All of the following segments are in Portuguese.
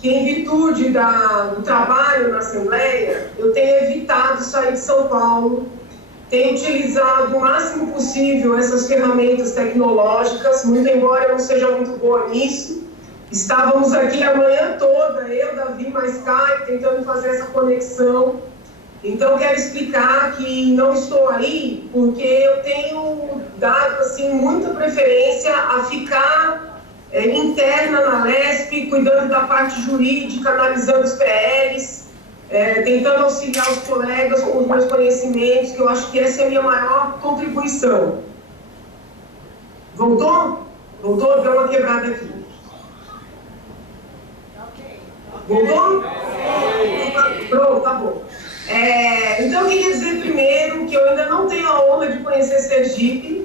que, em virtude do trabalho na Assembleia, eu tenho evitado sair de São Paulo, tenho utilizado o máximo possível essas ferramentas tecnológicas, muito embora eu não seja muito boa nisso. Estávamos aqui a manhã toda, eu, Davi, mais Caio, tentando fazer essa conexão. Então, quero explicar que não estou aí porque eu tenho dado assim, muita preferência a ficar interna na LESP, cuidando da parte jurídica, analisando os PLs, tentando auxiliar os colegas com os meus conhecimentos, que eu acho que essa é a minha maior contribuição. Voltou? Voltou? Deu uma quebrada aqui. Voltou? Pronto, tá bom. Então, eu queria dizer primeiro que eu ainda não tenho a honra de conhecer Sergipe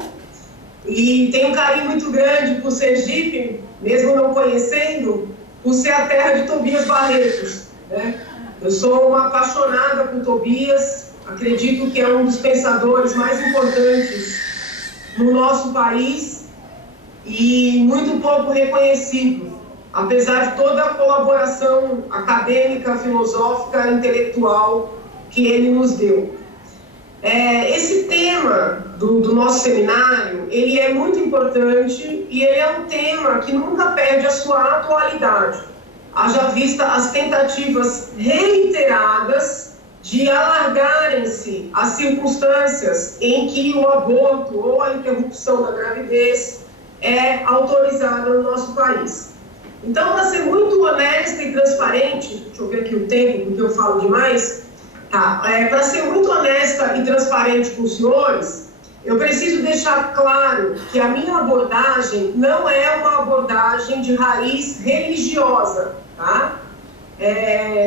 e tenho um carinho muito grande por Sergipe, mesmo não conhecendo, por ser a terra de Tobias Barretos, né? Eu sou uma apaixonada por Tobias, acredito que é um dos pensadores mais importantes no nosso país e muito pouco reconhecido, apesar de toda a colaboração acadêmica, filosófica, intelectual que ele nos deu. Esse tema do nosso seminário, ele é muito importante e ele é um tema que nunca perde a sua atualidade, haja vista as tentativas reiteradas de alargarem-se as circunstâncias em que o aborto ou a interrupção da gravidez é autorizada no nosso país. Então, para ser muito honesta e transparente, deixa eu ver aqui o tempo, porque eu falo demais, para ser muito honesta e transparente com os senhores, eu preciso deixar claro que a minha abordagem não é uma abordagem de raiz religiosa, tá?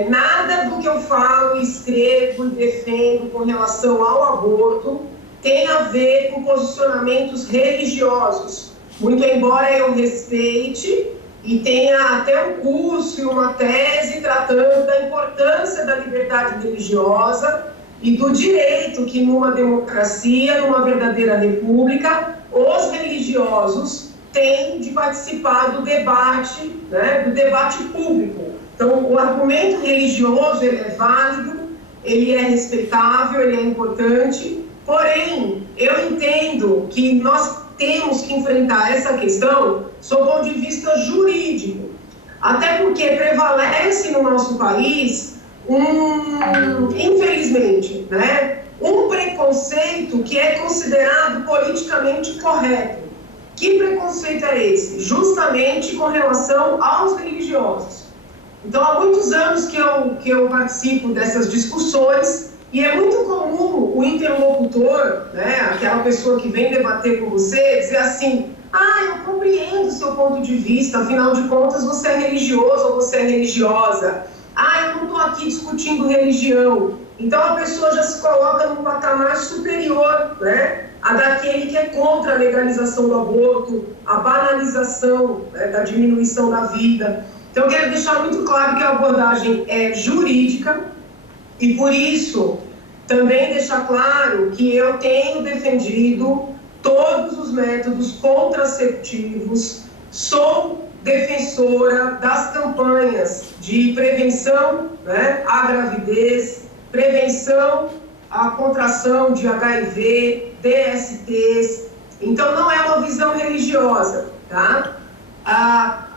Nada do que eu falo, escrevo e defendo com relação ao aborto tem a ver com posicionamentos religiosos, muito embora eu respeite e tenha até um curso e uma tese tratando da importância da liberdade religiosa e do direito que numa democracia, numa verdadeira república, os religiosos têm de participar do debate, né, do debate público. Então, o argumento religioso, ele é válido, ele é respeitável, ele é importante, porém, eu entendo que nós temos que enfrentar essa questão sob o ponto de vista jurídico, até porque prevalece no nosso país infelizmente, né, um preconceito que é considerado politicamente correto. Que preconceito é esse? Justamente com relação aos religiosos. Então, há muitos anos que eu participo dessas discussões e é muito comum o interlocutor, né, aquela pessoa que vem debater com você, dizer assim: eu compreendo o seu ponto de vista, afinal de contas você é religioso ou você é religiosa. Eu não estou aqui discutindo religião. Então a pessoa já se coloca num patamar superior, né, a daquele que é contra a legalização do aborto, a banalização, né, da diminuição da vida. Então eu quero deixar muito claro que a abordagem é jurídica e por isso também deixar claro que eu tenho defendido todos os métodos contraceptivos, sou defensora das campanhas de prevenção, né, à gravidez, prevenção à contração de HIV, DSTs. Então, não é uma visão religiosa, tá?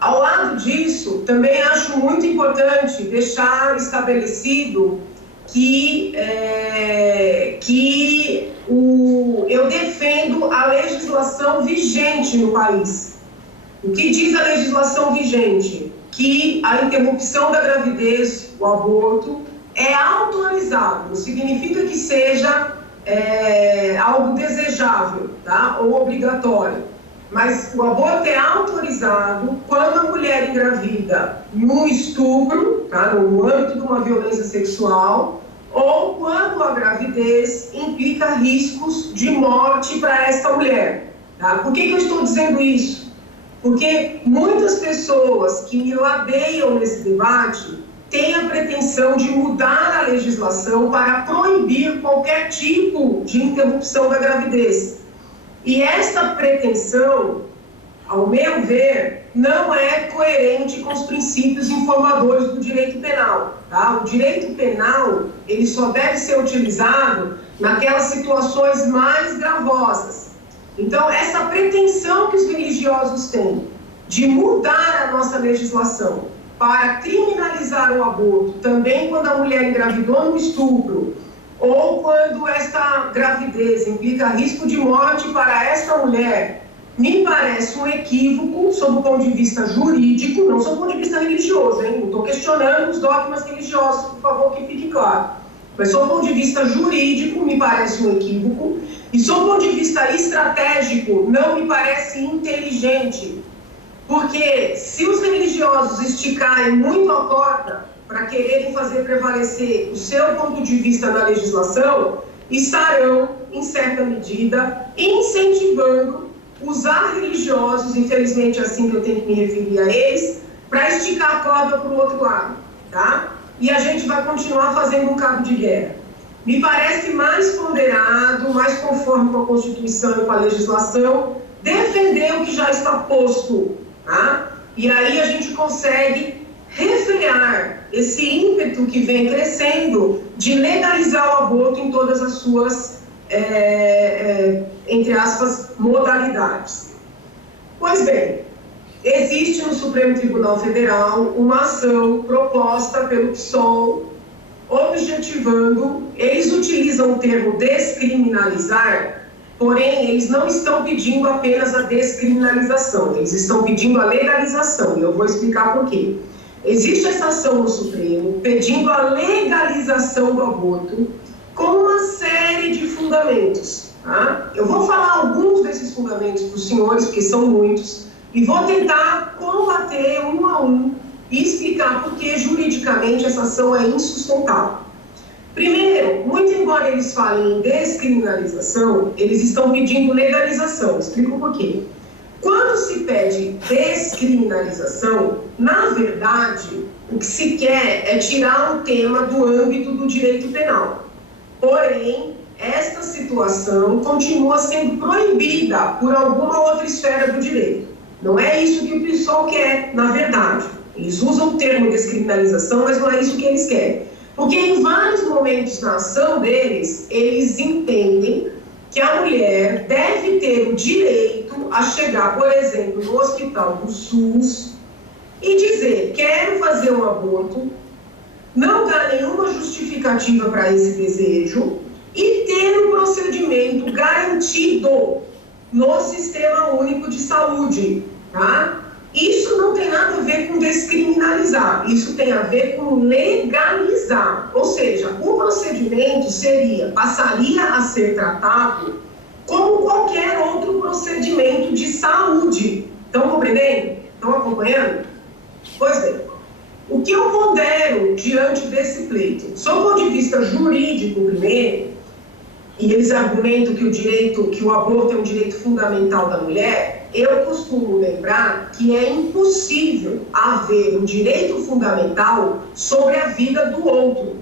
Ao lado disso, também acho muito importante deixar estabelecido que eu defendo a legislação vigente no país. O que diz a legislação vigente? Que a interrupção da gravidez, o aborto, é autorizado, não significa que seja algo desejável, tá? Ou obrigatório. Mas o aborto é autorizado quando a mulher engravida no estupro, tá? No âmbito de uma violência sexual, ou quando a gravidez implica riscos de morte para esta mulher. Tá? Por que eu estou dizendo isso? Porque muitas pessoas que me ladeiam nesse debate têm a pretensão de mudar a legislação para proibir qualquer tipo de interrupção da gravidez. E esta pretensão, ao meu ver, não é coerente com os princípios informadores do direito penal. Tá? O direito penal, ele só deve ser utilizado naquelas situações mais gravosas. Então, essa pretensão que os religiosos têm de mudar a nossa legislação para criminalizar o aborto, também quando a mulher engravidou no estupro, ou quando esta gravidez implica risco de morte para esta mulher, me parece um equívoco sob o ponto de vista jurídico, não sob o ponto de vista religioso, hein? Não estou questionando os dogmas religiosos, por favor, que fique claro. Mas sob o ponto de vista jurídico, me parece um equívoco, e sob o ponto de vista estratégico, não me parece inteligente. Porque se os religiosos esticarem muito a corda para quererem fazer prevalecer o seu ponto de vista na legislação, estarão, em certa medida, incentivando usar religiosos, infelizmente é assim que eu tenho que me referir a eles, para esticar a corda para o outro lado, tá? E a gente vai continuar fazendo um cabo de guerra. Me parece mais ponderado, mais conforme com a Constituição e com a legislação, defender o que já está posto, tá? E aí a gente consegue refrear esse ímpeto que vem crescendo de legalizar o aborto em todas as suas, entre aspas, modalidades. Pois bem, existe no Supremo Tribunal Federal uma ação proposta pelo PSOL, objetivando, eles utilizam o termo descriminalizar, porém, eles não estão pedindo apenas a descriminalização, eles estão pedindo a legalização, e eu vou explicar por quê. Existe essa ação no Supremo pedindo a legalização do aborto com uma série de fundamentos. Tá? Eu vou falar alguns desses fundamentos para os senhores, porque são muitos, e vou tentar combater um a um e explicar por que juridicamente essa ação é insustentável. Primeiro, muito embora eles falem em descriminalização, eles estão pedindo legalização. Explico por quê. Quando se pede descriminalização, na verdade, o que se quer é tirar o tema do âmbito do direito penal. Porém, esta situação continua sendo proibida por alguma outra esfera do direito. Não é isso que o PSOL quer, na verdade. Eles usam o termo descriminalização, mas não é isso que eles querem. Porque em vários momentos na ação deles, eles entendem que a mulher deve ter o direito a chegar, por exemplo, no hospital do SUS e dizer, quero fazer um aborto, não dar nenhuma justificativa para esse desejo e ter um procedimento garantido no Sistema Único de Saúde, tá? Isso não tem nada a ver com descriminalizar, isso tem a ver com legalizar. Ou seja, o procedimento passaria a ser tratado como qualquer outro procedimento de saúde. Estão compreendendo? Estão acompanhando? Pois bem, o que eu pondero diante desse pleito? Sob o ponto de vista jurídico, primeiro, e eles argumentam que o aborto é um direito fundamental da mulher, eu costumo lembrar que é impossível haver um direito fundamental sobre a vida do outro.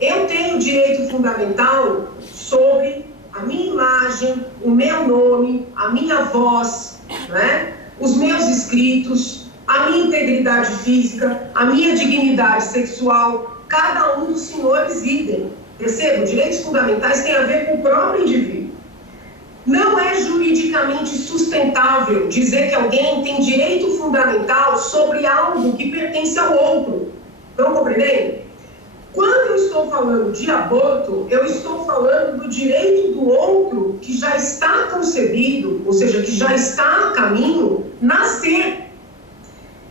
Eu tenho direito fundamental sobre a minha imagem, o meu nome, a minha voz, né? Os meus escritos, a minha integridade física, a minha dignidade sexual, cada um dos senhores idem. Perceba, direitos fundamentais têm a ver com o próprio indivíduo. Não é juridicamente sustentável dizer que alguém tem direito fundamental sobre algo que pertence ao outro. Estão compreendendo? Quando eu estou falando de aborto, eu estou falando do direito do outro que já está concebido, ou seja, que já está a caminho, nascer.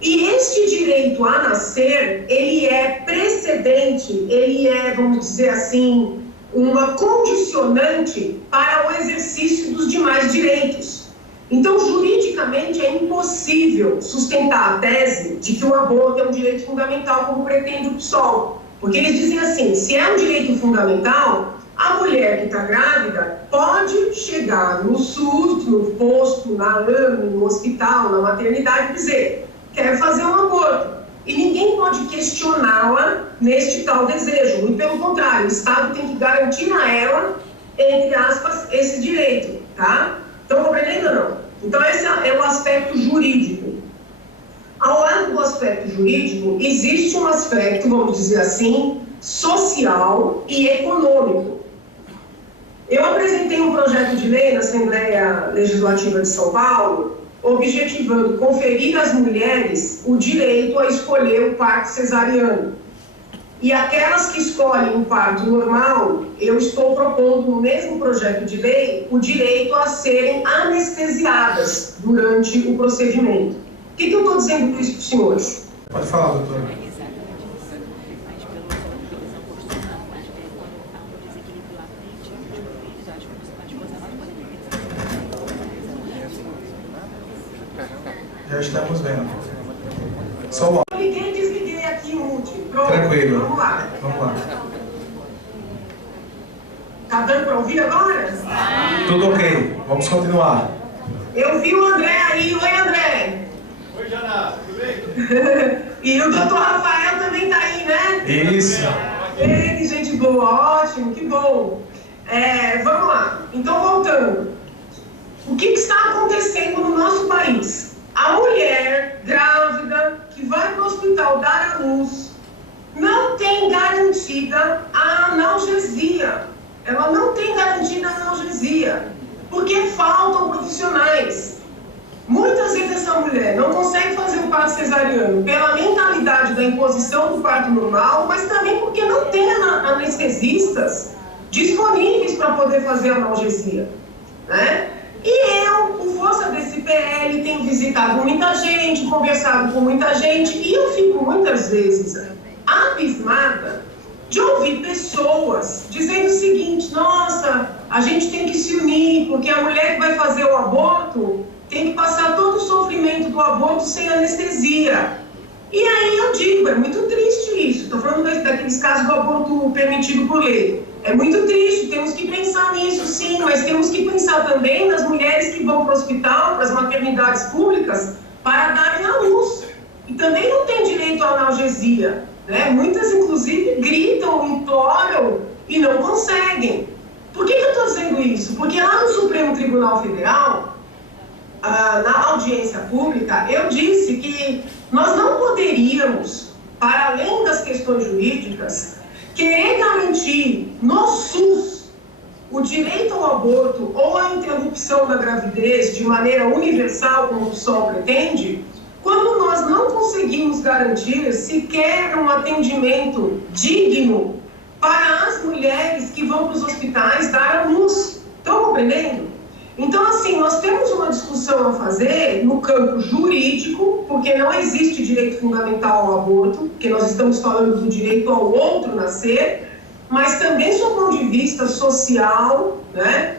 E este direito a nascer, ele é precedente, ele é, vamos dizer assim, uma condicionante para o exercício dos demais direitos. Então, juridicamente, é impossível sustentar a tese de que o aborto é um direito fundamental, como pretende o PSOL. Porque eles dizem assim, se é um direito fundamental, a mulher que está grávida pode chegar no SUS, no posto, na AME, no hospital, na maternidade e dizer, quero fazer um aborto. E ninguém pode questioná-la neste tal desejo. E pelo contrário, o Estado tem que garantir a ela, entre aspas, esse direito, tá? Estão compreendendo ou não? Então, esse é o aspecto jurídico. Ao lado do aspecto jurídico, existe um aspecto, vamos dizer assim, social e econômico. Eu apresentei um projeto de lei na Assembleia Legislativa de São Paulo, objetivando conferir às mulheres o direito a escolher o parto cesariano. E aquelas que escolhem um parto normal, eu estou propondo no mesmo projeto de lei o direito a serem anestesiadas durante o procedimento. Por que eu estou dizendo isso para os senhores? Pode falar, doutora. Já estamos vendo. Só o... Liguei e desliguei aqui o último. Pronto. Tranquilo. Vamos lá. Vamos lá. Tá dando para ouvir agora? Tudo ok. Vamos continuar. Eu vi o André aí. Oi, André. Oi, Jana. Tudo bem? E o doutor Rafael também tá aí, né? Isso. Ei, gente boa. Ótimo. Que bom. Vamos lá. Então, voltando. O que está acontecendo no nosso país? A mulher grávida que vai para o hospital dar à luz não tem garantida a analgesia. Ela não tem garantida a analgesia, porque faltam profissionais. Muitas vezes essa mulher não consegue fazer o parto cesariano pela mentalidade da imposição do parto normal, mas também porque não tem anestesistas disponíveis para poder fazer a analgesia, né? E eu, por força desse PL, tenho visitado muita gente, conversado com muita gente, e eu fico muitas vezes abismada de ouvir pessoas dizendo o seguinte: nossa, a gente tem que se unir, porque a mulher que vai fazer o aborto tem que passar todo o sofrimento do aborto sem anestesia. E aí eu digo, é muito triste isso. Estou falando daqueles casos do aborto permitido por lei. É muito triste, temos que pensar nisso, sim, mas temos que pensar também nas mulheres que vão para o hospital, para as maternidades públicas, para darem à luz. E também não têm direito à analgesia, né? Muitas, inclusive, gritam, imploram e não conseguem. Por que eu estou dizendo isso? Porque lá no Supremo Tribunal Federal, na audiência pública, eu disse que nós não poderíamos, para além das questões jurídicas, querer garantir no SUS o direito ao aborto ou à interrupção da gravidez de maneira universal, como o PSOL pretende, quando nós não conseguimos garantir sequer um atendimento digno para as mulheres que vão para os hospitais dar à luz. Estão compreendendo? Então, assim, nós temos uma discussão a fazer no campo jurídico, porque não existe direito fundamental ao aborto, porque nós estamos falando do direito ao outro nascer, mas também do ponto de vista social, né,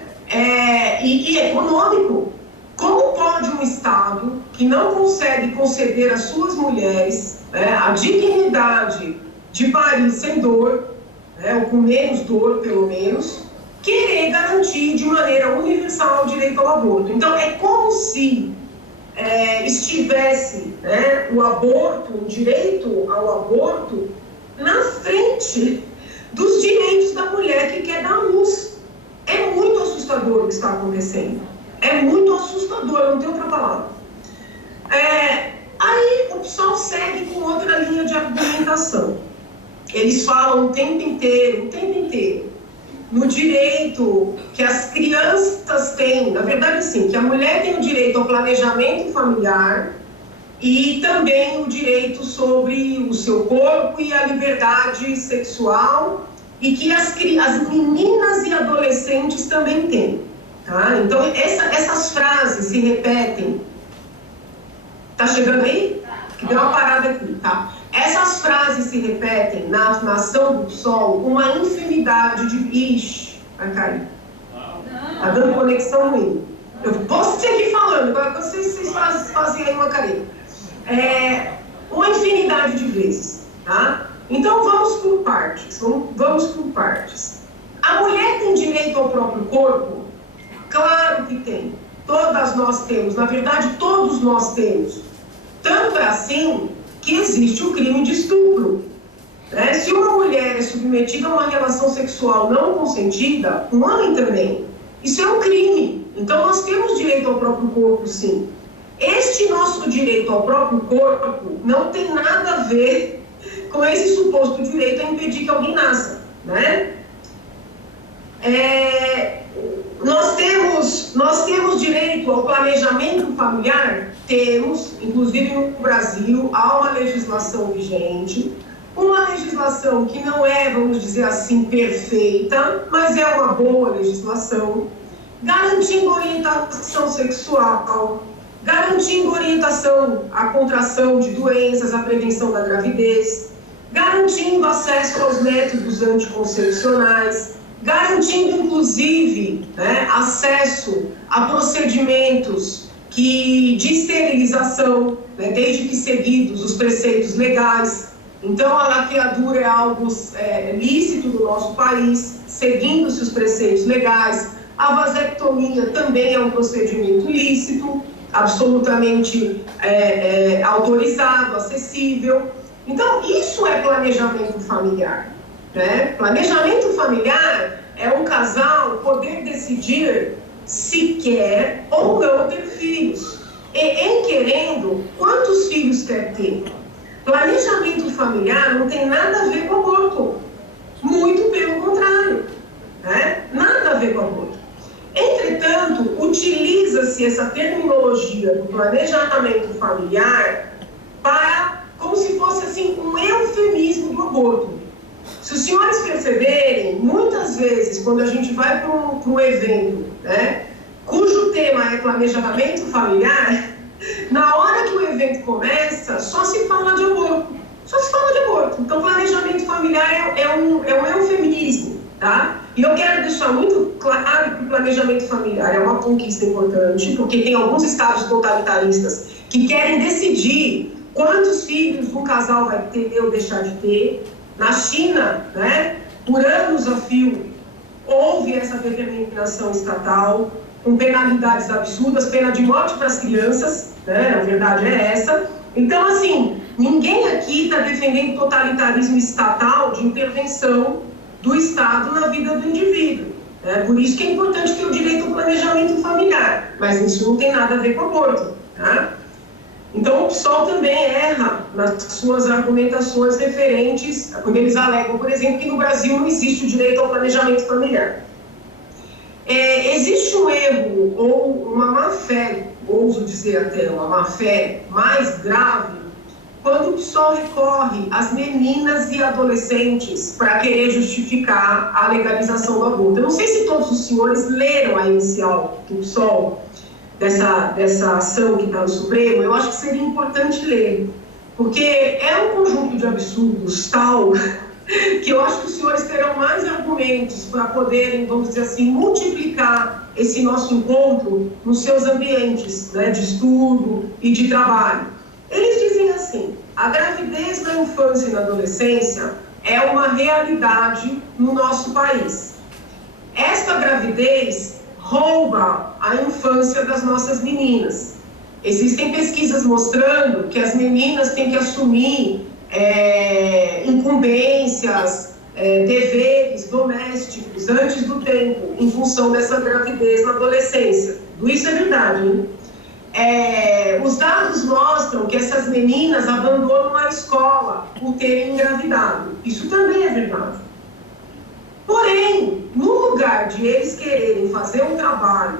e econômico. Como pode um Estado que não consegue conceder às suas mulheres, né, a dignidade de parir sem dor, né, ou com menos dor, pelo menos, querer garantir de maneira universal o direito ao aborto? Então, é como se estivesse, né, o aborto, o direito ao aborto, na frente dos direitos da mulher que quer dar luz. É muito assustador o que está acontecendo. É muito assustador, não tem outra palavra. Aí o pessoal segue com outra linha de argumentação. Eles falam o tempo inteiro, no direito que as crianças têm, na verdade, assim, que a mulher tem o direito ao planejamento familiar e também o direito sobre o seu corpo e a liberdade sexual, e que as meninas e adolescentes também têm. Tá? Então, essas frases se repetem. Tá chegando aí? Que deu uma parada aqui, tá? Essas frases se repetem na ação do PSOL uma infinidade de... Ixi, vai cair. Tá dando conexão ruim. Eu posso seguir falando, agora vocês fazem aí uma careta. Uma infinidade de vezes, tá? Então, vamos por partes. Vamos por partes. A mulher tem direito ao próprio corpo? Claro que tem. Todas nós temos. Na verdade, todos nós temos. Tanto é assim que existe o crime de estupro. Né? Se uma mulher é submetida a uma relação sexual não consentida, um homem também, isso é um crime. Então, nós temos direito ao próprio corpo, sim. Este nosso direito ao próprio corpo não tem nada a ver com esse suposto direito a impedir que alguém nasça, né? Nós temos direito ao planejamento familiar? Temos, inclusive no Brasil, há uma legislação vigente, uma legislação que não é, vamos dizer assim, perfeita, mas é uma boa legislação, garantindo orientação sexual, garantindo orientação à contração de doenças, à prevenção da gravidez, garantindo acesso aos métodos anticoncepcionais, garantindo, inclusive, né, acesso a procedimentos de esterilização, né, desde que seguidos os preceitos legais. Então, a laqueadura é algo lícito no nosso país, seguindo-se os preceitos legais. A vasectomia também é um procedimento lícito, absolutamente autorizado, acessível. Então, isso é planejamento familiar, né? Planejamento familiar é um casal poder decidir se quer ou não ter filhos. E, em querendo, quantos filhos quer ter? Planejamento familiar não tem nada a ver com aborto. Muito pelo contrário, né? Nada a ver com aborto. Entretanto, utiliza-se essa terminologia do planejamento familiar como se fosse assim, um eufemismo do aborto. Se os senhores perceberem, muitas vezes, quando a gente vai para um evento, né, cujo tema é planejamento familiar, na hora que o evento começa, só se fala de aborto. Só se fala de aborto. Então, planejamento familiar é um eufemismo, tá? E eu quero deixar muito claro que o planejamento familiar é uma conquista importante, porque tem alguns estados totalitaristas que querem decidir quantos filhos um casal vai ter ou deixar de ter. Na China, né, por anos a fio, houve essa determinação estatal, com penalidades absurdas, pena de morte para as crianças, né, a verdade é essa. Então, assim, ninguém aqui está defendendo totalitarismo estatal de intervenção do Estado na vida do indivíduo. Né? Por isso que é importante ter o direito ao planejamento familiar, mas isso não tem nada a ver com aborto. Tá? Então, o PSOL também erra nas suas argumentações referentes, quando eles alegam, por exemplo, que no Brasil não existe o direito ao planejamento familiar. Existe um erro ou uma má-fé, ouso dizer até uma má-fé mais grave, quando o PSOL recorre às meninas e adolescentes para querer justificar a legalização do aborto. Eu não sei se todos os senhores leram a inicial do PSOL, dessa ação que está no Supremo. Eu acho que seria importante ler, porque é um conjunto de absurdos tal que eu acho que os senhores terão mais argumentos para poderem, vamos dizer assim, multiplicar esse nosso encontro nos seus ambientes, né, de estudo e de trabalho. Eles dizem assim: a gravidez na infância e na adolescência é uma realidade no nosso país. Esta gravidez rouba a infância das nossas meninas. Existem pesquisas mostrando que as meninas têm que assumir incumbências, deveres domésticos antes do tempo, em função dessa gravidez na adolescência. Isso é verdade, hein? Os dados mostram que essas meninas abandonam a escola por terem engravidado. Isso também é verdade. Porém, no lugar de eles quererem fazer um trabalho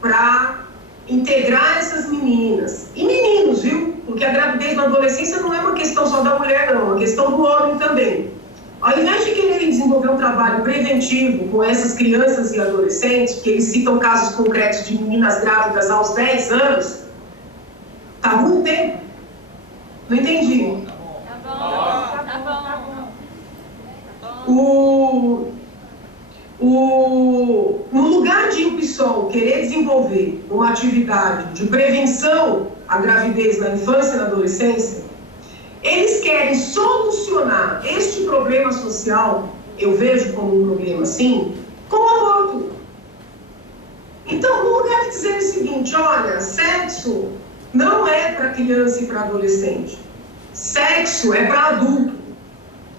para integrar essas meninas, e meninos, viu? Porque a gravidez na adolescência não é uma questão só da mulher, não, é uma questão do homem também. Ao invés de quererem desenvolver um trabalho preventivo com essas crianças e adolescentes, porque eles citam casos concretos de meninas grávidas aos 10 anos, tá muito tempo? Não entendi. No lugar de o PSOL querer desenvolver uma atividade de prevenção à gravidez na infância e na adolescência, eles querem solucionar este problema social, eu vejo como um problema assim, com o aborto. Então, no lugar de dizer o seguinte: olha, sexo não é para criança e para adolescente, sexo é para adulto.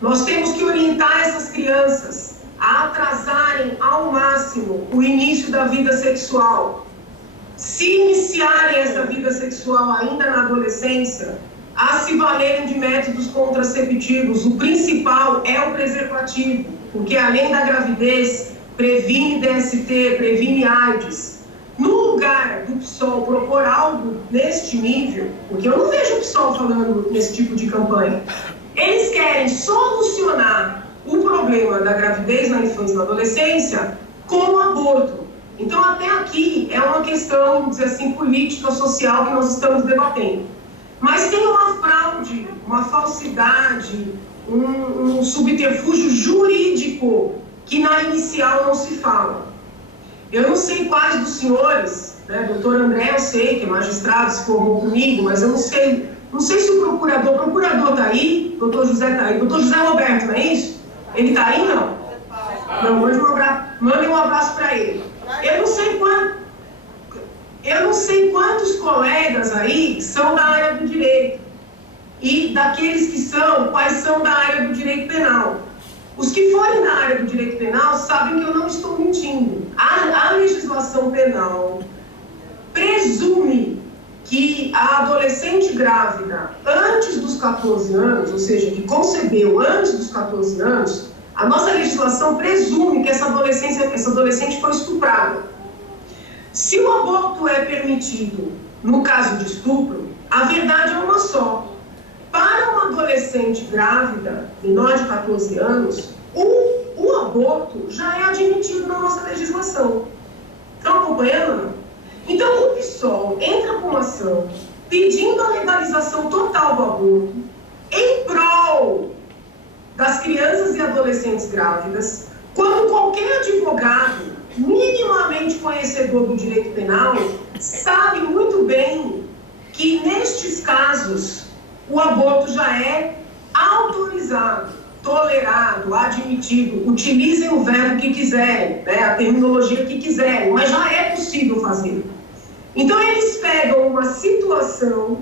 Nós temos que orientar essas crianças a atrasarem ao máximo o início da vida sexual, se iniciarem essa vida sexual ainda na adolescência, a se valerem de métodos contraceptivos. O principal é o preservativo, porque além da gravidez, previne DST, previne AIDS. No lugar do PSOL propor algo neste nível, porque eu não vejo o PSOL falando nesse tipo de campanha, eles querem solucionar o problema da gravidez na infância e na adolescência com o aborto. Então, até aqui é uma questão, vamos dizer assim, política, social que nós estamos debatendo. Mas tem uma fraude, uma falsidade, um subterfúgio jurídico que na inicial não se fala. Eu não sei quais dos senhores, né, doutor André, eu sei que é magistrado, se formou comigo, mas eu não sei se o procurador está aí, doutor José está aí, doutor José Roberto, não é isso? Ele está aí, não? Não, mande um abraço para ele. Eu não sei quantos colegas aí são da área do direito, e daqueles que são, quais são da área do direito penal. Os que forem da área do direito penal sabem que eu não estou mentindo. A legislação penal presume que a adolescente grávida antes dos 14 anos, ou seja, que concebeu antes dos 14 anos, a nossa legislação presume que essa adolescente foi estuprada. Se o aborto é permitido no caso de estupro, a verdade é uma só. Para uma adolescente grávida, menor de 14 anos, o aborto já é admitido na nossa legislação. Estão acompanhando? Então, o PSOL entra com uma ação pedindo a legalização total do aborto em prol das crianças e adolescentes grávidas, quando qualquer advogado minimamente conhecedor do direito penal sabe muito bem que, nestes casos, o aborto já é autorizado, tolerado, admitido. Utilizem o verbo que quiserem, né, a terminologia que quiserem, mas já é possível fazer. Então, eles pegam uma situação,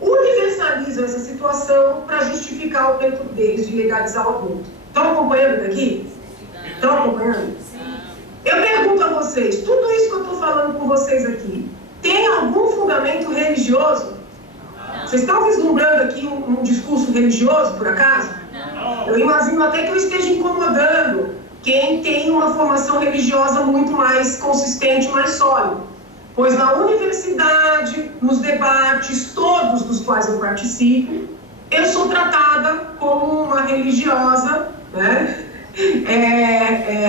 universalizam essa situação para justificar o tento deles de legalizar o aborto. Estão acompanhando daqui? Estão acompanhando? Eu pergunto a vocês, tudo isso que eu estou falando com vocês aqui, tem algum fundamento religioso? Vocês estão vislumbrando aqui um discurso religioso, por acaso? Eu imagino até que eu esteja incomodando quem tem uma formação religiosa muito mais consistente, mais sólida. Pois na universidade, nos debates, todos dos quais eu participo, eu sou tratada como uma religiosa, né,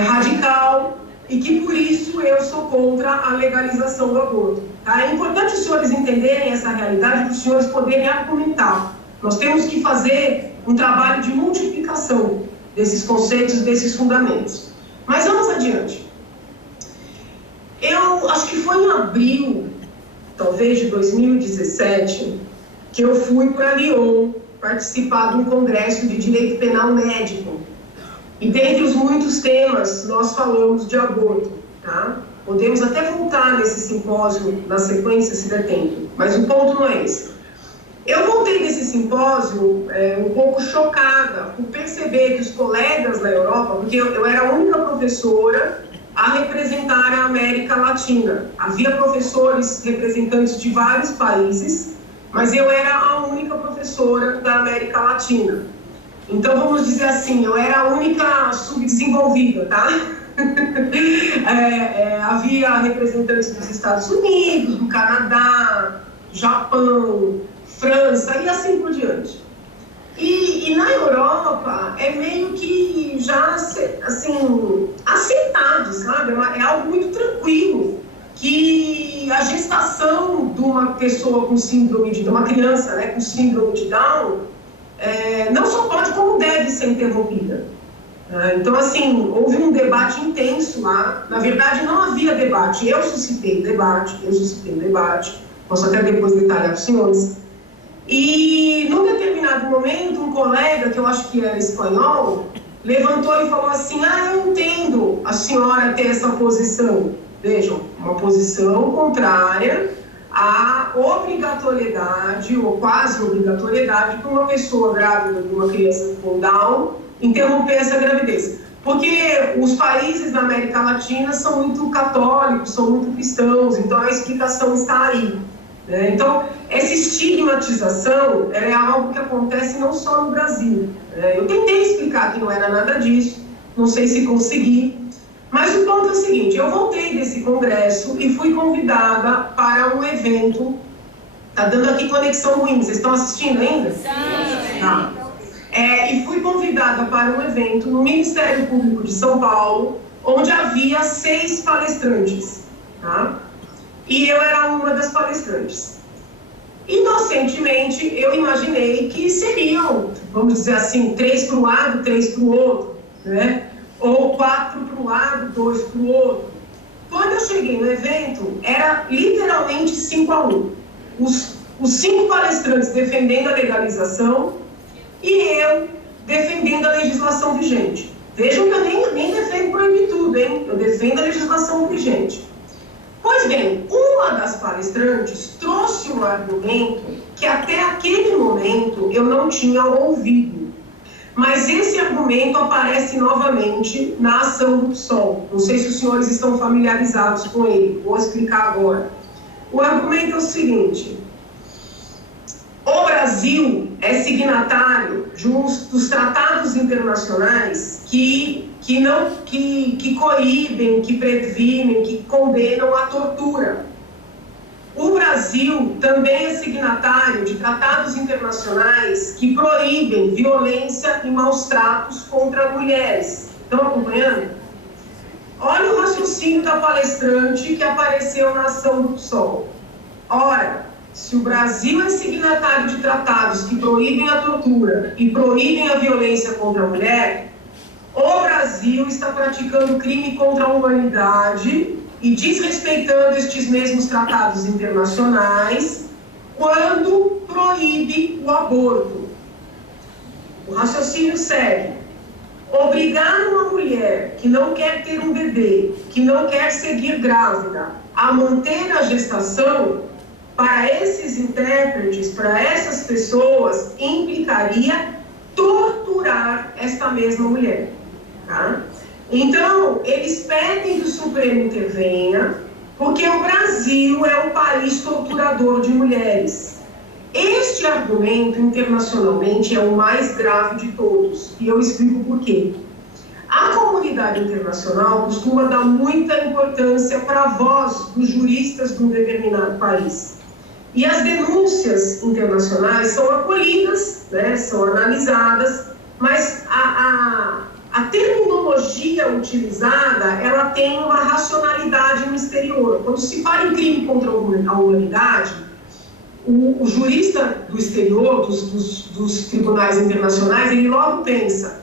radical, e que por isso eu sou contra a legalização do aborto. Tá? É importante os senhores entenderem essa realidade, para os senhores poderem argumentar. Nós temos que fazer um trabalho de multiplicação desses conceitos, desses fundamentos. Mas vamos adiante. Eu acho que foi em abril, talvez de 2017, que eu fui para Lyon participar de um congresso de direito penal médico. E dentre os muitos temas, nós falamos de aborto, tá? Podemos até voltar nesse simpósio na sequência, se der tempo, mas o ponto não é esse. Eu voltei desse simpósio um pouco chocada por perceber que os colegas da Europa, porque eu era a única professora a representar a América Latina. Havia professores representantes de vários países, mas eu era a única professora da América Latina. Então, vamos dizer assim, eu era a única subdesenvolvida, tá? Havia representantes dos Estados Unidos, do Canadá, Japão, França e assim por diante. E na Europa é meio que já, assim, aceitado, sabe? É algo muito tranquilo que a gestação de uma pessoa com síndrome de uma criança, né, com síndrome de Down, não só pode, como deve ser interrompida. Então, assim, houve um debate intenso lá. Na verdade, não havia debate. Eu suscitei o debate. Posso até depois detalhar para os senhores. E, num determinado momento, um colega, que eu acho que era espanhol, levantou e falou assim: eu entendo a senhora ter essa posição. Vejam, uma posição contrária à obrigatoriedade, ou quase obrigatoriedade, para uma pessoa grávida de uma criança com Down interromper essa gravidez. Porque os países da América Latina são muito católicos, são muito cristãos, então a explicação está aí, né? Então, essa estigmatização é algo que acontece não só no Brasil. Eu tentei explicar que não era nada disso, não sei se consegui, mas o ponto é o seguinte: eu voltei desse congresso e fui convidada para um evento. Tá dando aqui conexão ruim, vocês estão assistindo ainda? Sim. Tá. E fui convidada para um evento no Ministério Público de São Paulo, onde havia 6 palestrantes, tá? E eu era uma das palestrantes. Inocentemente, eu imaginei que seriam, vamos dizer assim, 3 para um lado, 3 para o outro, né? Ou 4 para um lado, 2 para o outro. Quando eu cheguei no evento, era literalmente 5-1. Os 5 palestrantes defendendo a legalização e eu defendendo a legislação vigente. Vejam que eu nem defendo proibir tudo, hein? Eu defendo a legislação vigente. Pois bem, uma das palestrantes trouxe um argumento que até aquele momento eu não tinha ouvido. Mas esse argumento aparece novamente na ação do PSOL. Não sei se os senhores estão familiarizados com ele, vou explicar agora. O argumento é o seguinte: o Brasil é signatário de dos tratados internacionais que coíbem, que previnem, que condenam a tortura. O Brasil também é signatário de tratados internacionais que proíbem violência e maus tratos contra mulheres. Estão acompanhando? Olha o raciocínio da palestrante que apareceu na ação do PSOL. Ora, se o Brasil é signatário de tratados que proíbem a tortura e proíbem a violência contra a mulher, o Brasil está praticando crime contra a humanidade e desrespeitando estes mesmos tratados internacionais quando proíbe o aborto. O raciocínio segue: obrigar uma mulher que não quer ter um bebê, que não quer seguir grávida, a manter a gestação, para esses intérpretes, para essas pessoas, implicaria torturar esta mesma mulher, tá? Então, eles pedem que o Supremo intervenha, porque o Brasil é um país torturador de mulheres. Este argumento, internacionalmente, é o mais grave de todos, e eu explico por quê. A comunidade internacional costuma dar muita importância para a voz dos juristas de um determinado país. E as denúncias internacionais são acolhidas, né, são analisadas, mas a terminologia utilizada, ela tem uma racionalidade no exterior. Quando se fala em crime contra a humanidade, o jurista do exterior, dos tribunais internacionais, ele logo pensa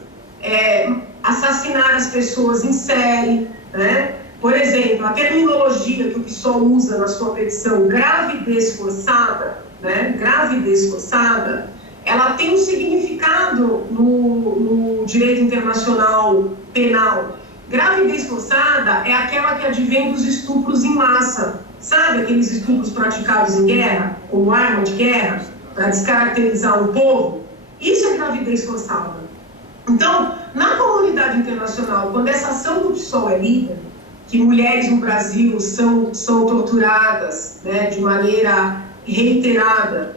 assassinar as pessoas em série, né? Por exemplo, a terminologia que o PSOL usa na sua petição, gravidez forçada, né? Gravidez forçada, ela tem um significado no direito internacional penal. Gravidez forçada é aquela que advém dos estupros em massa. Sabe aqueles estupros praticados em guerra, como arma de guerra, para descaracterizar um povo? Isso é gravidez forçada. Então, na comunidade internacional, quando essa ação do PSOL é lida, que mulheres no Brasil são torturadas, né, de maneira reiterada,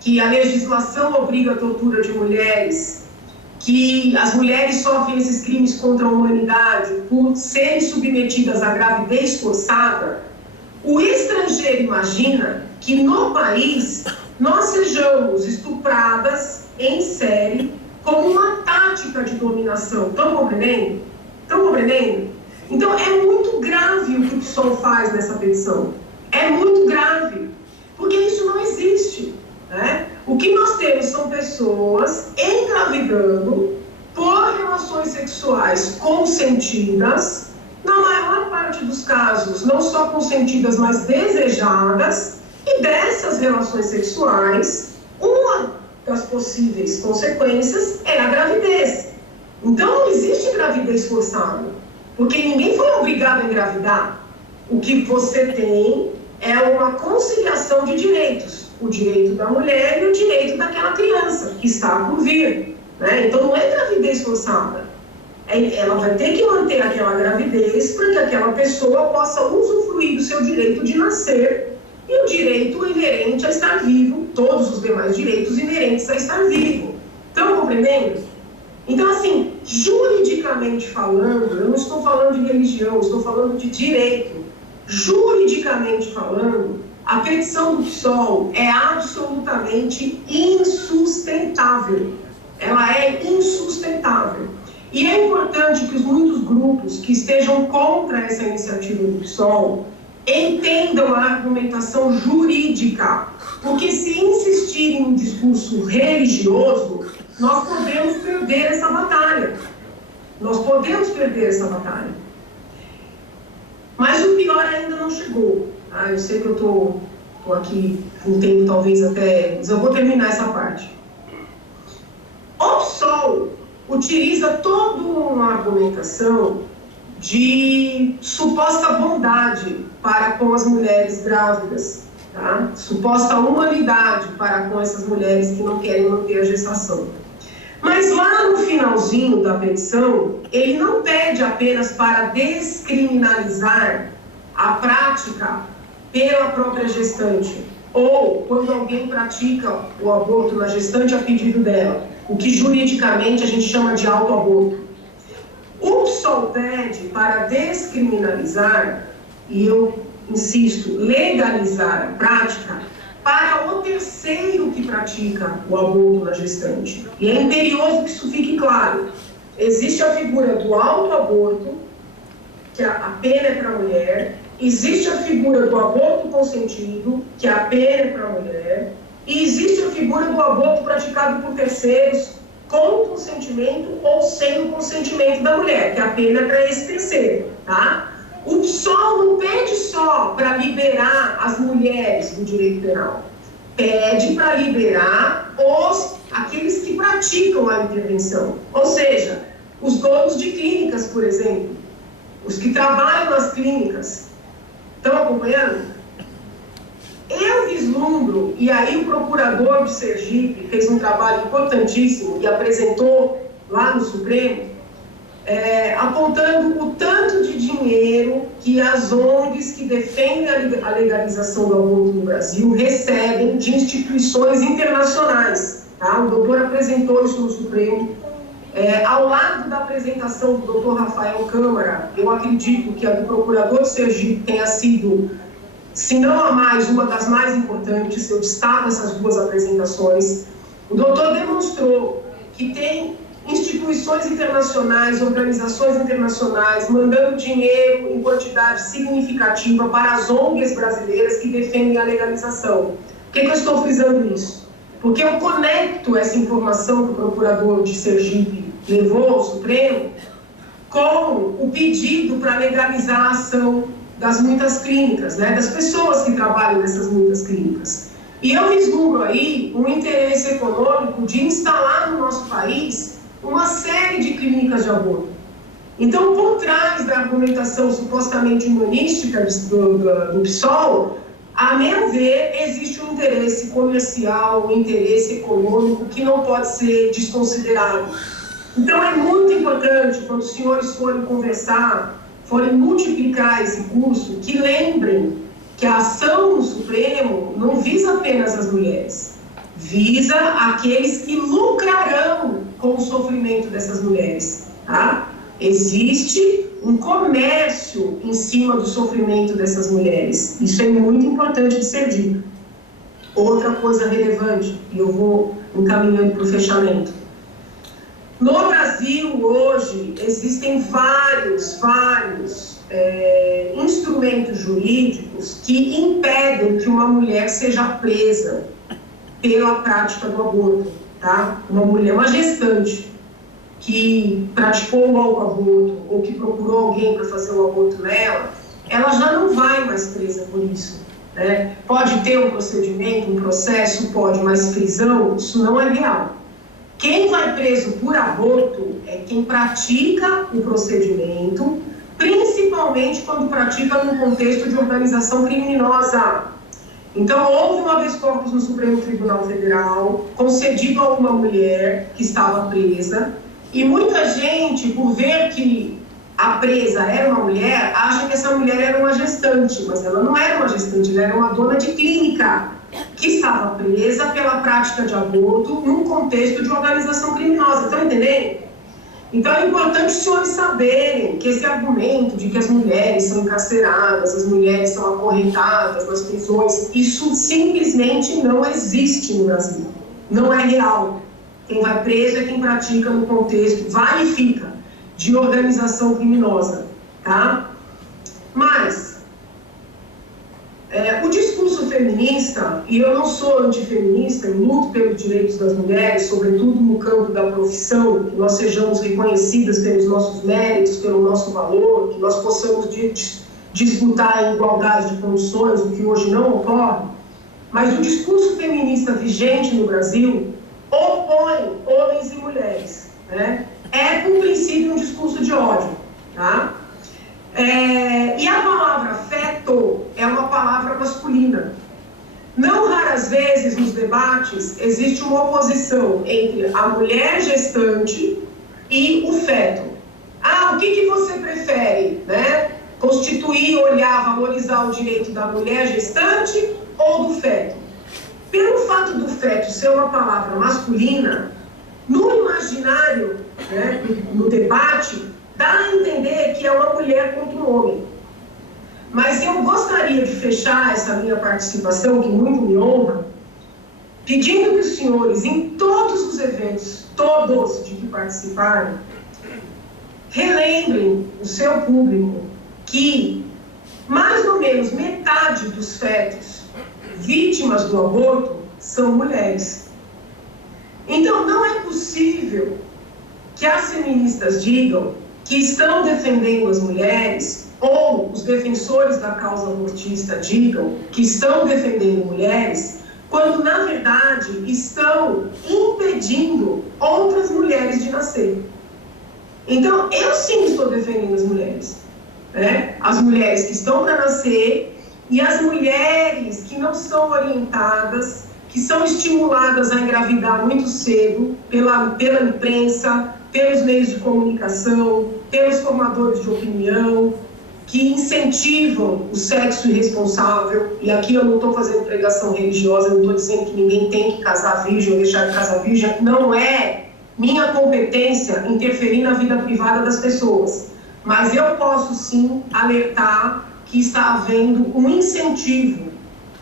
que a legislação obriga a tortura de mulheres, que as mulheres sofrem esses crimes contra a humanidade por serem submetidas à gravidez forçada, o estrangeiro imagina que no país nós sejamos estupradas em série como uma tática de dominação. Estão compreendendo? Estão compreendendo? Então, é muito grave o que o PSOL faz nessa petição. É muito grave, porque isso não existe, né? O que nós temos são pessoas engravidando por relações sexuais consentidas, na maior parte dos casos, não só consentidas, mas desejadas, e dessas relações sexuais, uma das possíveis consequências é a gravidez. Então, não existe gravidez forçada. Porque ninguém foi obrigado a engravidar. O que você tem é uma conciliação de direitos. O direito da mulher e o direito daquela criança que está por vir, né? Então, não é gravidez forçada. ela vai ter que manter aquela gravidez para que aquela pessoa possa usufruir do seu direito de nascer e o direito inerente a estar vivo, todos os demais direitos inerentes a estar vivo. Estão compreendendo? Então, assim, juridicamente falando, eu não estou falando de religião, estou falando de direito. Juridicamente falando, a petição do PSOL é absolutamente insustentável. Ela é insustentável. E é importante que os muitos grupos que estejam contra essa iniciativa do PSOL entendam a argumentação jurídica, porque se insistirem em um discurso religioso, nós podemos perder essa batalha. Nós podemos perder essa batalha. Mas o pior ainda não chegou. Tá? Eu sei que eu estou aqui com tempo, talvez até... Mas eu vou terminar essa parte. O PSOL utiliza toda uma argumentação de suposta bondade para com as mulheres grávidas, tá? Suposta humanidade para com essas mulheres que não querem manter a gestação. Mas lá no finalzinho da petição, ele não pede apenas para descriminalizar a prática pela própria gestante, ou quando alguém pratica o aborto na gestante a pedido dela, o que juridicamente a gente chama de autoaborto. O PSOL pede para descriminalizar, e eu insisto, legalizar a prática para o terceiro que pratica o aborto na gestante. E é imperioso que isso fique claro. Existe a figura do autoaborto, que a pena é para a mulher, existe a figura do aborto consentido, que a pena é para a mulher, e existe a figura do aborto praticado por terceiros, com consentimento ou sem o consentimento da mulher, que a pena é para esse terceiro, tá? O PSOL não pede só para liberar as mulheres do direito penal, pede para liberar aqueles que praticam a intervenção, ou seja, os donos de clínicas, por exemplo, os que trabalham nas clínicas. Estão acompanhando? Eu vislumbro, e aí o procurador de Sergipe fez um trabalho importantíssimo e apresentou lá no Supremo, apontando o tanto de dinheiro que as ONGs que defendem a legalização do aborto no Brasil recebem de instituições internacionais. Tá? O doutor apresentou isso no Supremo. Ao lado da apresentação do doutor Rafael Câmara, eu acredito que a do procurador de Sergipe tenha sido, se não a mais, uma das mais importantes. Eu destaco essas duas apresentações. O doutor demonstrou que tem instituições internacionais, organizações internacionais, mandando dinheiro em quantidade significativa para as ONGs brasileiras que defendem a legalização. Por que eu estou frisando isso? Porque eu conecto essa informação que o procurador de Sergipe levou ao Supremo com o pedido para legalizar a ação das muitas clínicas, né, das pessoas que trabalham nessas muitas clínicas. E eu vislumbro aí um interesse econômico de instalar no nosso país uma série de clínicas de aborto. Então, por trás da argumentação supostamente humanística do PSOL, a meu ver, existe um interesse comercial, um interesse econômico que não pode ser desconsiderado. Então, é muito importante, quando os senhores forem conversar, forem multiplicar esse curso, que lembrem que a ação no Supremo não visa apenas as mulheres, visa aqueles que lucrarão com o sofrimento dessas mulheres, tá? Existe um comércio em cima do sofrimento dessas mulheres. Isso é muito importante de ser dito. Outra coisa relevante, e eu vou encaminhando para o fechamento. No Brasil, hoje, existem vários instrumentos jurídicos que impedem que uma mulher seja presa pela prática do aborto, tá? Uma mulher, uma gestante que praticou o aborto ou que procurou alguém para fazer o aborto nela, ela já não vai mais presa por isso, né? Pode ter um procedimento, um processo, pode, mas prisão, isso não é real. Quem vai preso por aborto é quem pratica o procedimento, principalmente quando pratica num contexto de organização criminosa. Então, houve um habeas corpus no Supremo Tribunal Federal, concedido a uma mulher que estava presa, E muita gente, por ver que a presa era uma mulher, acha que essa mulher era uma gestante, mas ela não era uma gestante, ela era uma dona de clínica, que estava presa pela prática de aborto num contexto de organização criminosa. Estão entendendo? Então é importante os senhores saberem que esse argumento de que as mulheres são encarceradas, as mulheres são acorrentadas nas prisões, isso simplesmente não existe no Brasil. Não é real. Quem vai preso é quem pratica no contexto, vai e fica, de organização criminosa, tá? Mas o discurso feminista, e eu não sou antifeminista, eu luto pelos direitos das mulheres, sobretudo no campo da profissão, que nós sejamos reconhecidas pelos nossos méritos, pelo nosso valor, que nós possamos disputar em igualdade de condições, o que hoje não ocorre. Mas o discurso feminista vigente no Brasil opõe homens e mulheres, né? É, por princípio, um discurso de ódio, tá? E a palavra feto é uma palavra masculina. Não raras vezes nos debates existe uma oposição entre a mulher gestante e o feto. Ah, o que você prefere, né? Constituir, olhar, valorizar o direito da mulher gestante ou do feto? Pelo fato do feto ser uma palavra masculina, no imaginário, né, no debate, dá a entender que é uma mulher contra um homem. Mas eu gostaria de fechar essa minha participação, que muito me honra, pedindo que os senhores, em todos os eventos, todos de que participarem, relembrem o seu público que mais ou menos metade dos fetos vítimas do aborto são mulheres. Então, não é possível que as feministas digam que estão defendendo as mulheres, ou os defensores da causa abortista digam que estão defendendo mulheres, quando, na verdade, estão impedindo outras mulheres de nascer. Então, eu sim estou defendendo as mulheres, né? As mulheres que estão para nascer e as mulheres que não são orientadas, que são estimuladas a engravidar muito cedo pela imprensa, pelos meios de comunicação, pelos formadores de opinião, que incentivam o sexo irresponsável. E aqui eu não estou fazendo pregação religiosa, não estou dizendo que ninguém tem que casar virgem ou deixar de casar virgem. Não é minha competência interferir na vida privada das pessoas. Mas eu posso sim alertar que está havendo um incentivo,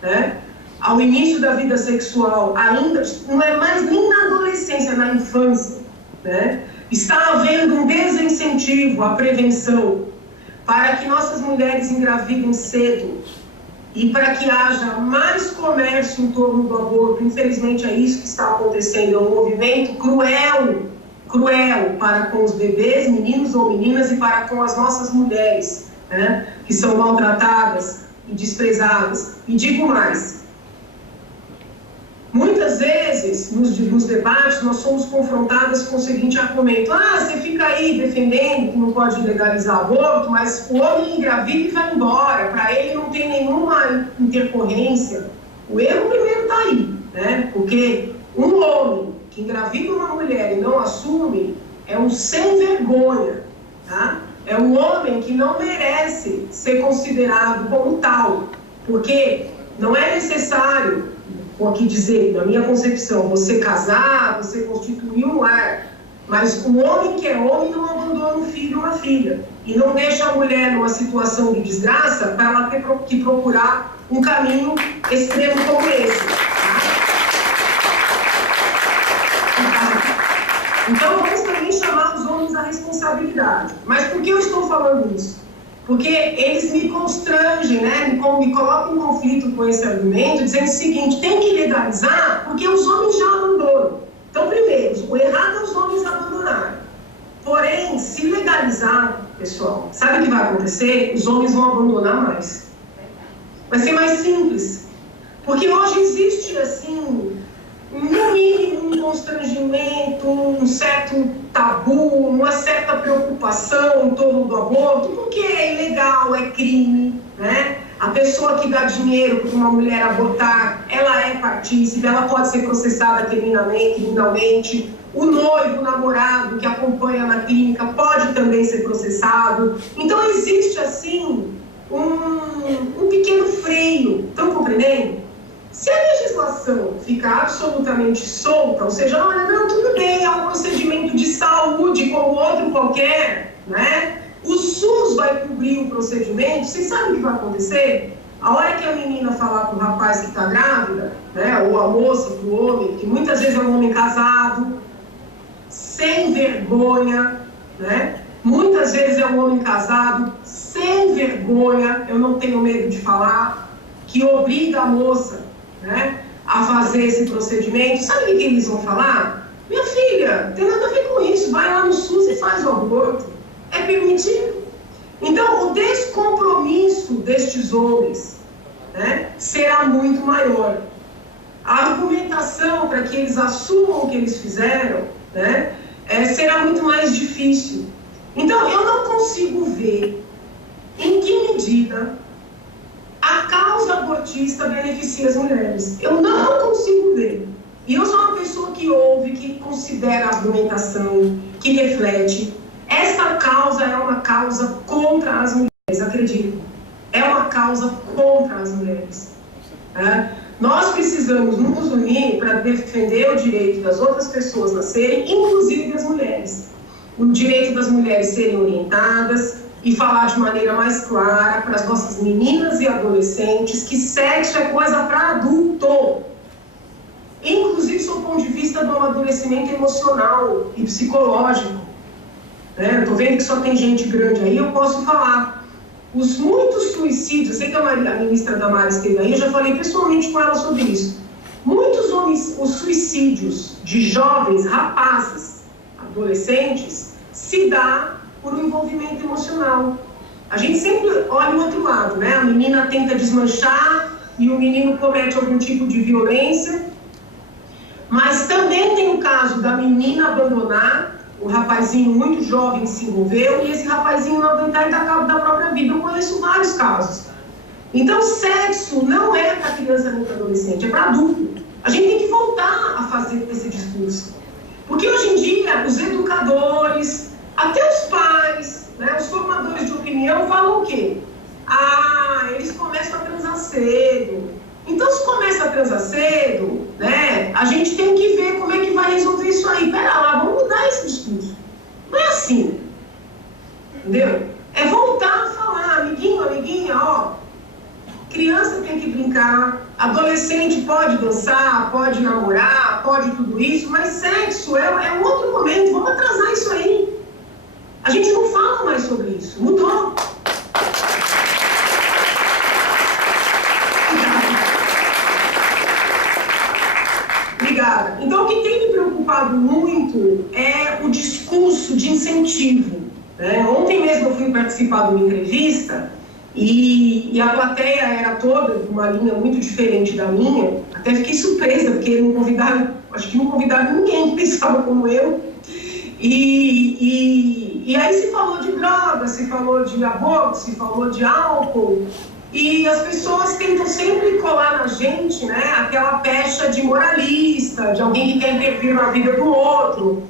né, ao início da vida sexual, ainda não é mais nem na adolescência, na infância, né? Está havendo um desincentivo à prevenção para que nossas mulheres engravidem cedo e para que haja mais comércio em torno do aborto. Infelizmente é isso que está acontecendo, é um movimento cruel para com os bebês, meninos ou meninas, e para com as nossas mulheres, né, que são maltratadas e desprezadas. E digo mais, muitas vezes, nos debates, nós somos confrontadas com o seguinte argumento: ah, você fica aí defendendo que não pode legalizar aborto, mas o homem engravida e vai embora, para ele não tem nenhuma intercorrência. O erro primeiro está aí, né? Porque um homem que engravida uma mulher e não assume é um sem vergonha, tá? É um homem que não merece ser considerado como tal, porque não é necessário, vou aqui dizer, na minha concepção, você casar, você constituir um lar, mas um homem que é homem não abandona um filho ou uma filha, e não deixa a mulher numa situação de desgraça para ela ter que procurar um caminho extremo como esse, tá? Então, vamos também chamar os homens à responsabilidade. Mas por que eu estou falando isso? Porque eles me constrangem, né? Me colocam em conflito com esse argumento, dizendo o seguinte: tem que legalizar porque os homens já abandonam. Então, primeiro, o errado é os homens abandonarem. Porém, se legalizar, pessoal, sabe o que vai acontecer? Os homens vão abandonar mais. Vai ser mais simples. Porque hoje existe, assim, no mínimo um constrangimento, um certo tabu, uma certa preocupação em torno do aborto, porque é ilegal, é crime, né? A pessoa que dá dinheiro para uma mulher abortar, ela é partícipe, ela pode ser processada criminalmente. O noivo, o namorado que acompanha na clínica pode também ser processado. Então, existe, assim, um pequeno freio. Estão compreendendo? Se a legislação ficar absolutamente solta, ou seja, olha, não, tudo bem, é um procedimento de saúde como outro qualquer, né? O SUS vai cobrir o procedimento, vocês sabem o que vai acontecer? A hora que a menina falar para o rapaz que está grávida, né, ou a moça para o homem, que muitas vezes é um homem casado, sem vergonha, né? Muitas vezes é um homem casado, sem vergonha, eu não tenho medo de falar, que obriga a moça, né, a fazer esse procedimento. Sabe o que eles vão falar? Minha filha, tem nada a ver com isso, vai lá no SUS e faz o aborto. É permitido. Então, o descompromisso destes homens, né, será muito maior. A argumentação para que eles assumam o que eles fizeram, né, será muito mais difícil. Então, eu não consigo ver em que medida a causa abortista beneficia as mulheres. Eu não consigo ver. E eu sou uma pessoa que ouve, que considera a argumentação, que reflete. Esta causa é uma causa contra as mulheres, acredito. É uma causa contra as mulheres. Nós precisamos nos unir para defender o direito das outras pessoas nascerem, inclusive das mulheres. O direito das mulheres serem orientadas e falar de maneira mais clara para as nossas meninas e adolescentes que sexo é coisa para adulto. Inclusive, sob o ponto de vista do amadurecimento emocional e psicológico. Estou vendo que só tem gente grande aí, eu posso falar. Os muitos suicídios, eu sei que a ministra Damares esteve aí, eu já falei pessoalmente com ela sobre isso. Muitos os suicídios de jovens, rapazes, adolescentes, se dá por um envolvimento emocional. A gente sempre olha o outro lado, né? A menina tenta desmanchar e o menino comete algum tipo de violência. Mas também tem o caso da menina abandonar, o rapazinho muito jovem se envolveu e esse rapazinho não aguentar e dar cabo da própria vida. Eu conheço vários casos. Então, sexo não é para criança nem para adolescente, é para adulto. A gente tem que voltar a fazer esse discurso. Porque hoje em dia, os educadores, até os pais, né, os formadores de opinião falam o quê? Eles começam a transar cedo. Então, se começa a transar cedo, né, a gente tem que ver como é que vai resolver isso aí. Pera lá, vamos mudar esse discurso. Não é assim. Entendeu? É voltar a falar, amiguinho, amiguinha, ó. Criança tem que brincar, adolescente pode dançar, pode namorar, pode tudo isso, mas sexo é um outro momento, vamos atrasar isso aí. A gente não fala mais sobre isso, mudou. Obrigada. Então, o que tem me preocupado muito é o discurso de incentivo. Né? Ontem mesmo eu fui participar de uma entrevista e a plateia era toda de uma linha muito diferente da minha. Até fiquei surpresa, porque não convidaram, acho que não convidaram ninguém que pensava como eu. E aí se falou de drogas, se falou de aborto, se falou de álcool. E as pessoas tentam sempre colar na gente, né, aquela pecha de moralista, de alguém que quer intervir na vida do outro.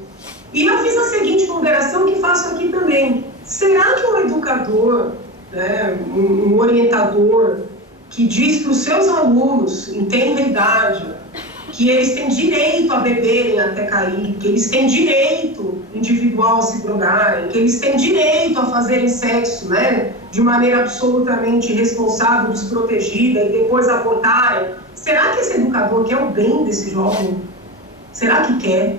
E eu fiz a seguinte ponderação que faço aqui também. Será que um educador, né, um orientador, que diz para os seus alunos, em tenra idade, que eles têm direito a beberem até cair, que eles têm direito individual a se drogarem, que eles têm direito a fazerem sexo, né, de maneira absolutamente irresponsável, desprotegida, e depois abortarem. Será que esse educador quer o bem desse jovem? Será que quer?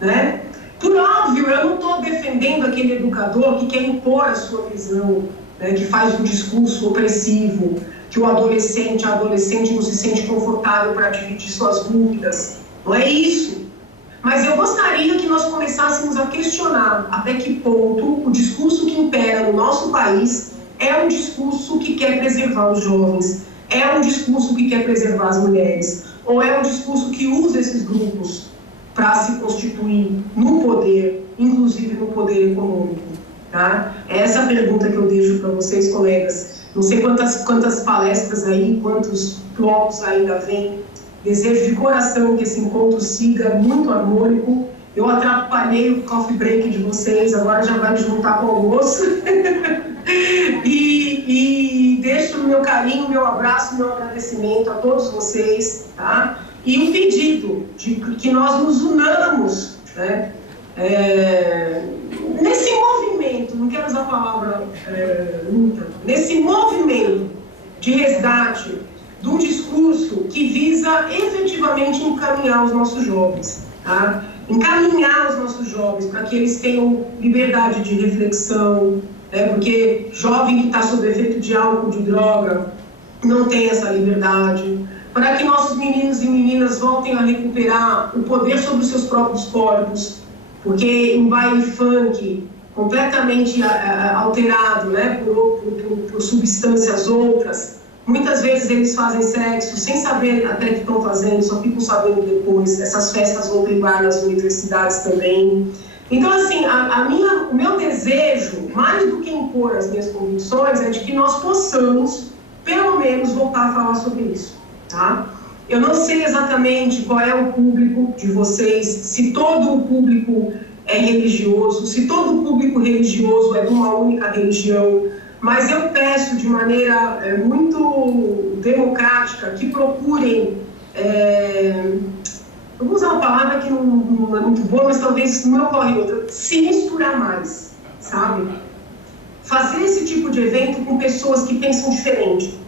Né? Por óbvio, eu não estou defendendo aquele educador que quer impor a sua visão, né, que faz um discurso opressivo, que o adolescente, a adolescente não se sente confortável para dividir suas dúvidas. Não é isso. Mas eu gostaria que nós começássemos a questionar até que ponto o discurso que impera no nosso país é um discurso que quer preservar os jovens, é um discurso que quer preservar as mulheres, ou é um discurso que usa esses grupos para se constituir no poder, inclusive no poder econômico. Tá? É essa a pergunta que eu deixo para vocês, colegas. Não sei quantas palestras aí, quantos blocos ainda vêm. Desejo de coração que esse encontro siga muito harmônico. Eu atrapalhei o coffee break de vocês, agora já vai me juntar com o almoço. e deixo o meu carinho, meu abraço, meu agradecimento a todos vocês, tá? E um pedido de que nós nos unamos, né? Nesse movimento, não quero usar a palavra luta, nesse movimento de resgate de um discurso que visa efetivamente encaminhar os nossos jovens, tá? Encaminhar os nossos jovens para que eles tenham liberdade de reflexão, né? Porque jovem que está sob efeito de álcool, de droga, não tem essa liberdade, para que nossos meninos e meninas voltem a recuperar o poder sobre os seus próprios corpos, porque um baile funk completamente alterado, né, por substâncias outras, muitas vezes eles fazem sexo sem saber até que estão fazendo, só ficam sabendo depois. Essas festas vão privar nas universidades também. Então, assim, o meu desejo, mais do que impor as minhas convicções, é de que nós possamos, pelo menos, voltar a falar sobre isso, tá? Eu não sei exatamente qual é o público de vocês, se todo o público é religioso, se todo o público religioso é de uma única religião, mas eu peço de maneira muito democrática que procurem, eu vou usar uma palavra que não é muito boa, mas talvez não ocorre outra, se misturar mais, sabe? Fazer esse tipo de evento com pessoas que pensam diferente.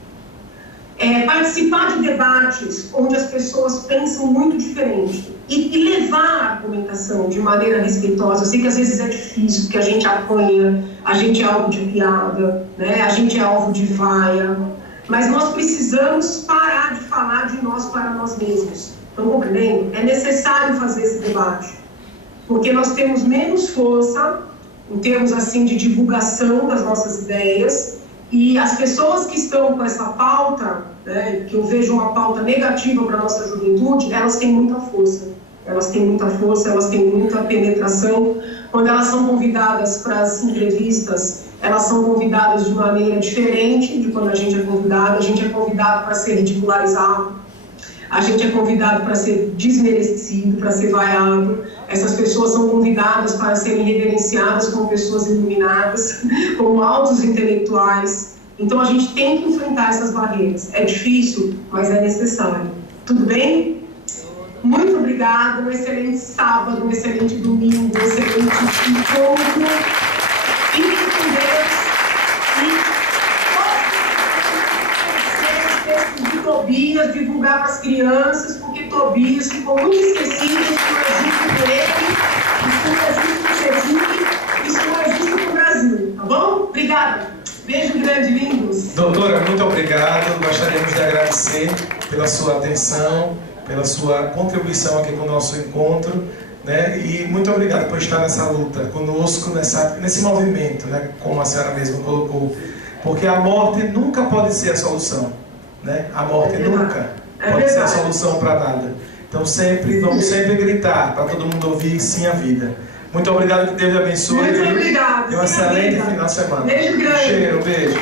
Participar de debates onde as pessoas pensam muito diferente e levar a argumentação de maneira respeitosa. Eu sei que às vezes é difícil, porque a gente apanha, a gente é alvo de piada, né? A gente é alvo de vaia, mas nós precisamos parar de falar de nós para nós mesmos. Estão compreendendo? É necessário fazer esse debate, porque nós temos menos força em termos assim de divulgação das nossas ideias. E as pessoas que estão com essa pauta, né, que eu vejo uma pauta negativa para a nossa juventude, elas têm muita força. Elas têm muita força, elas têm muita penetração. Quando elas são convidadas para as entrevistas, elas são convidadas de maneira diferente de quando a gente é convidado. A gente é convidado para ser ridicularizado, a gente é convidado para ser desmerecido, para ser vaiado. Essas pessoas são convidadas para serem reverenciadas como pessoas iluminadas, como altos intelectuais. Então a gente tem que enfrentar essas barreiras. É difícil, mas é necessário. Tudo bem? Muito obrigada. Um excelente sábado, um excelente domingo, um excelente encontro. Fiquem com Deus. E Tobias, divulgar para as crianças, porque Tobias ficou muito esquecido, isso não existe por ele, isso não existe por Sergipe, isso não existe para o Brasil, tá bom? Obrigada. Beijo grande, lindos. Doutora, muito obrigado. Gostaríamos de agradecer pela sua atenção, pela sua contribuição aqui com o nosso encontro, né? E muito obrigado por estar nessa luta conosco, nesse movimento, né? Como a senhora mesma colocou, porque a morte nunca pode ser a solução. Né? A morte nunca pode ser a solução para nada. Então vamos sempre gritar para todo mundo ouvir sim a vida. Muito obrigado, que Deus abençoe. Muito obrigado. E um excelente final de semana. Beijo grande. Cheiro, beijo.